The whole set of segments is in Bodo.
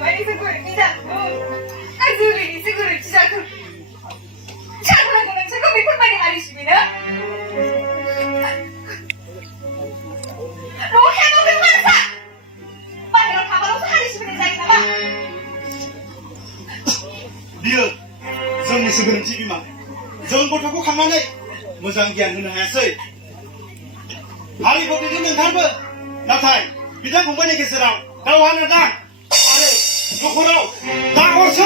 많이 생각합니다. 아주리 이승으로 지자고 차고라고는 지금 미국만이 말이십니다. 로 해먹은 만사 빨리로 가봐로서 하리시면 자기나가 리얼 정리 스그름 TV만 정보타고 강만에 무상 기한을 하였어요. 하리보드 있는 달번 나타이 비단 공부에 계시라 나와 하나당 아래 요코로 나오셔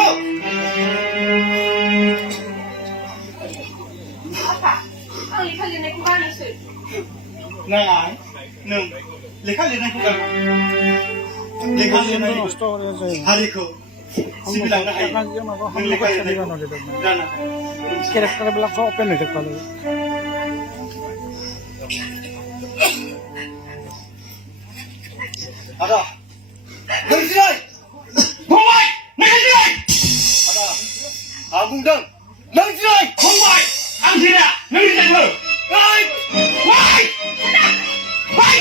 아빠 빨리 내 구간을 쓸 나이 능 레칼리는 구간 레칼리는 하리코 sibilang na kayo ng lekay na dana Karakter belak ko open itu kalau. ada nangsiray bumay nangsiray ada abungdang nangsiray bumay ang sira nangsiray mo ay why why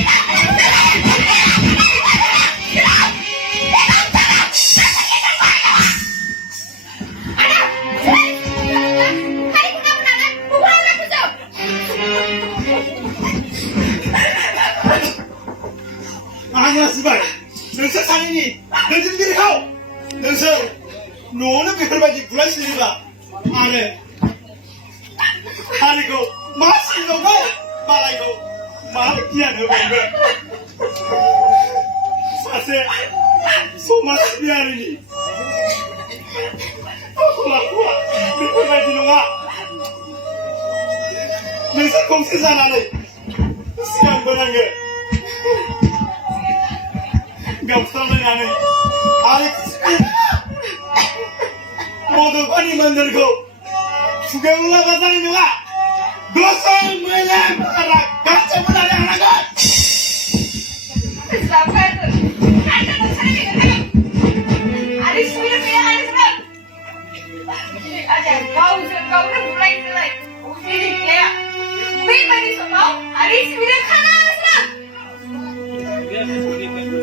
아니야, 씨발. 너서 상인이 너희들끼리 하오. 너서 너는 백혈바지 불안실리가 안 해. 아니고 마시는 거 말아이고 말을 기한 거 사세 소마스 미안이니 고마 백혈바지 농아 너서 공세산 안에 시간 보낸 거 ገብ성을 아렉스 모두 관이 만들고 죽여 올라가자는 누가 너서 뭐냐 말아 가짜문 하려 하나가 사파드 안되는 사람이 나가 아리스미를 그냥 아리스만 아니야 가우를 몰라있을래 우리는 그래야 우리만 있어 아리스미를 하나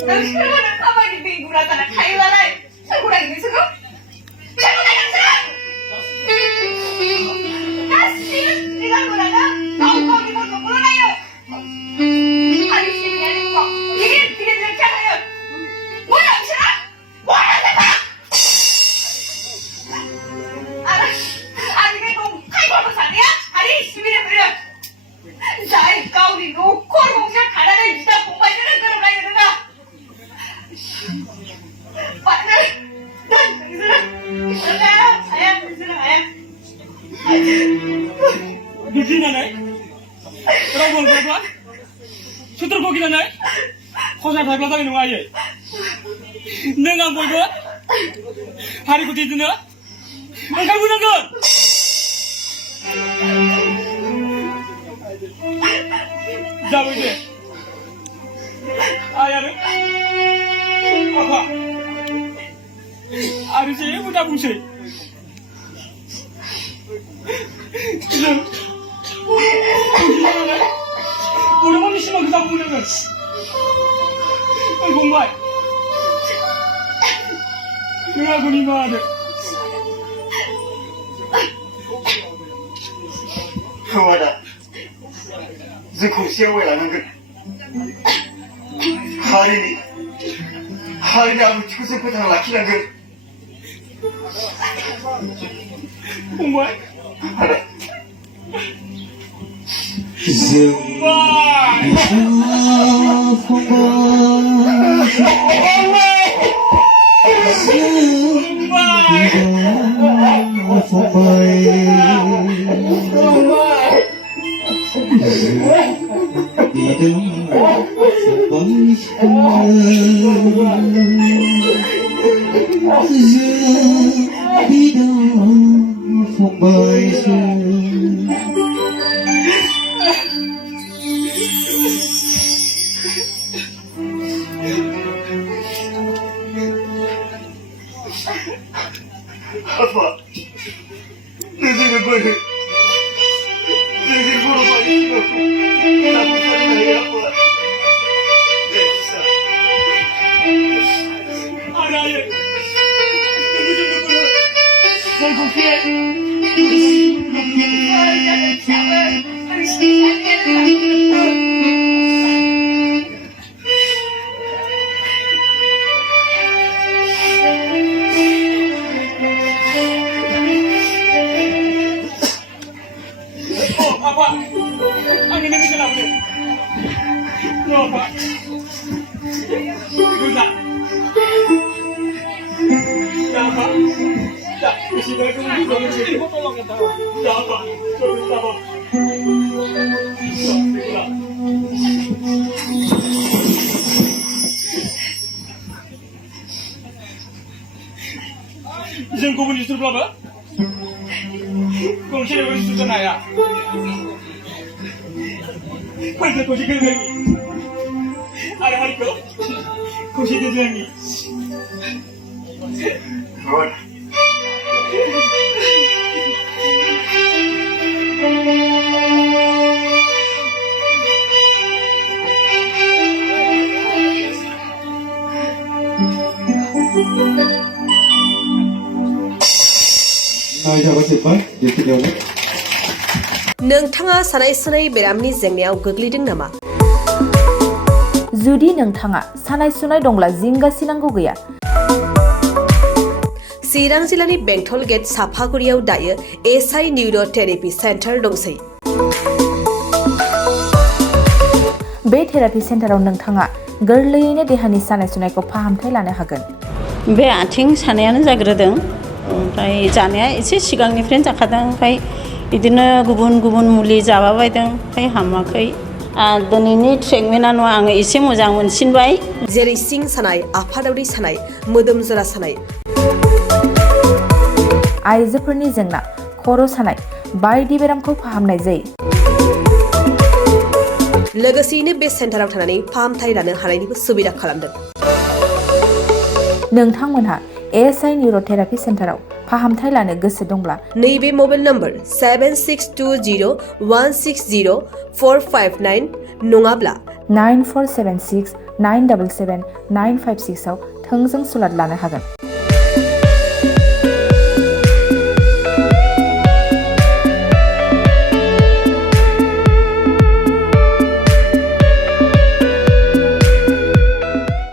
당신은 가만히 미국라다나 가이와라이 살고라 있는 수고 살고라 있는 수고 다시 네가 뭐라나 너무 거기 물어나요 아니 시민이 아니고 이게 이렇게 하나요 뭐야 엄청나 뭐하는 거야 아니 이게 너무 칼벌고 사냐 아니 시민이 그래 나의 가오리 놓고 공장 가라를 이다 공부하는 그런 거야 누가 빨리 난 능수는 아야 능수는 아야 Begini nai, terang berapa? Sutra begini nai, kau jangan terlalu lagi nungai. Nengang boy hari kuti itu na, angkat bunangkan. Jauh je, ayah ni, apa? Hari saya muda busi. 오랜만에 심한 그 잡고 보려면 아이 공부해 내가 보니 말해 그거다 지금 시험을 그 하린이 아무 초생 포장을 맡기는 그 공부해 알아 아빠, 내 집에 뭐해? 내 집에 보러 빨리 가고 나 못하는 아빠. 네, 진짜. 알아요 जों खौसेयै Apa? Ang ini kita lakukan. No, apa? Bisa. Ya apa? Ya, isi dari itu mau tolong kita. Ya apa? Coba apa? जों गुबुन जुथुरब्लाबो गंसे न'खर जुथुनो हाया फोरखौ खौसे खालामनायनि आरो हारिखौ खौसे दोनलांनि नोंथाङा सानाय सुनाय बेरामनि जेंनायाव गोग्लैदों नामा? जुदि नोंथाङा सानाय सुनाय दंब्ला जिंगासिनांगौ गैया। चिरां जिल्लानि बेंटल गेट साफागुरियाव दायो एसआइ निउर' थेरापि सेन्टार दंसै। बे थेरापि सेन्टाराव नोंथाङा गोरलैयैनो देहानि सानाय सुनायखौ फाहामथाय लानो हागोन। बे आथिं सानायानो जाग्रोदों ओमफ्राय जानाया एसे सिगांनिफ्रायनो जाखादों ओमफ्राय बिदिनो गुबुन गुबुन मुलि जाबाबायदों ओमफ्राय हामाखै दिनैनि ट्रिटमेन्टआ आङो एसे मोजां मोनसिनबाय। जेरै सिं सानाय, आफादावरि सानाय, मोदोम जरा सानाय, आइजोफोरनि जेंना, खर' सानाय बायदि बेरामखौ फाहामनाय जायो। लोगोसेयैनो बे सेन्टाराव थानानै फाहामथाय लानो हानायनिबो सुबिदा खालामदों। नोंथांमोनहा एसआइ निउर' थेरापि सेन्टाराव फाहामथाय लानो गोसो दंब्ला नैबे मबाइल नम्बर 7620160459 नङाब्ला 9476977956 आव थोंजों सुलाद लानो हागोन।